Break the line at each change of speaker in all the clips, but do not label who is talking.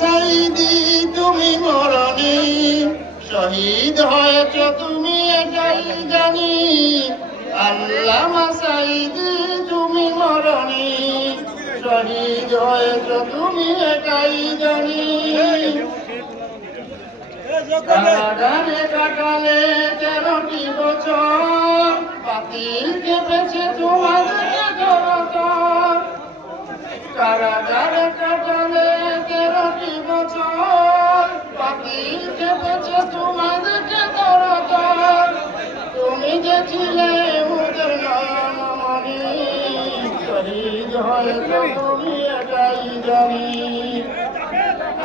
সাইদি, তুমি মরণি। শহীদ হয়েছ তুমি এটাই জানি। আল্লামা সাইদি, তুমি মরণি। শহীদ হয়েছ তুমি এটাই জানি। কারাগারে কাটালে তেরোটি বছর। বাতিল কেঁপেছে জড়তর। কারাগারে তুমি যে ছিলে ওদের নয়নমণি শহীদ হয়েছ তুমি এটাই জানি।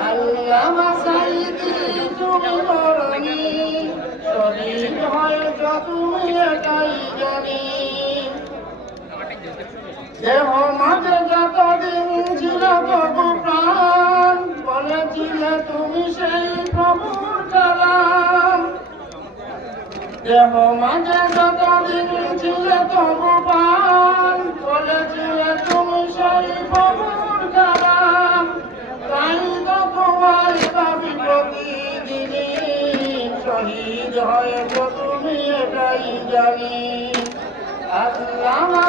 আল্লামা সাইদি তুমি মরণি শহীদ দেহ মাঝে বলেছিলে তুমি সেই প্রভুর কালাম দেহ মাঝে যতদিন ছিল তবু প্রাণ বলেছিলে তুমি সেই প্রভুর কালাম তাই তো তোমার দাবি প্রতিদিনই। শহীদ হয়েছ তুমি এটাই জানি। আল্লামা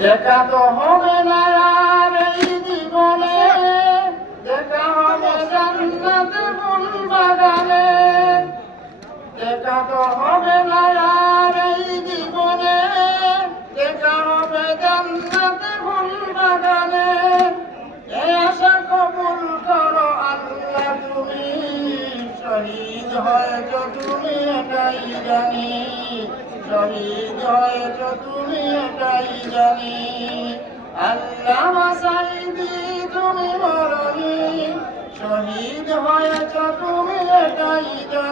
দেখা তো হবে না এই দেখা হবে জান্নাত ফুল বাগানে দেখা তো হবে না এই জীবনে, দেখা হবে জান্নাত ফুল বাগানে এ আশা কবুল করো আল্লাহ তুমি শহীদ। হয়েছ তুমি এটাই জানি শহীদ হয়েছ তুমি এটাই জানি। আল্লাহ সাইদি তুমি মরণি শহীদ হয়েছ তুমি এটাই জানি।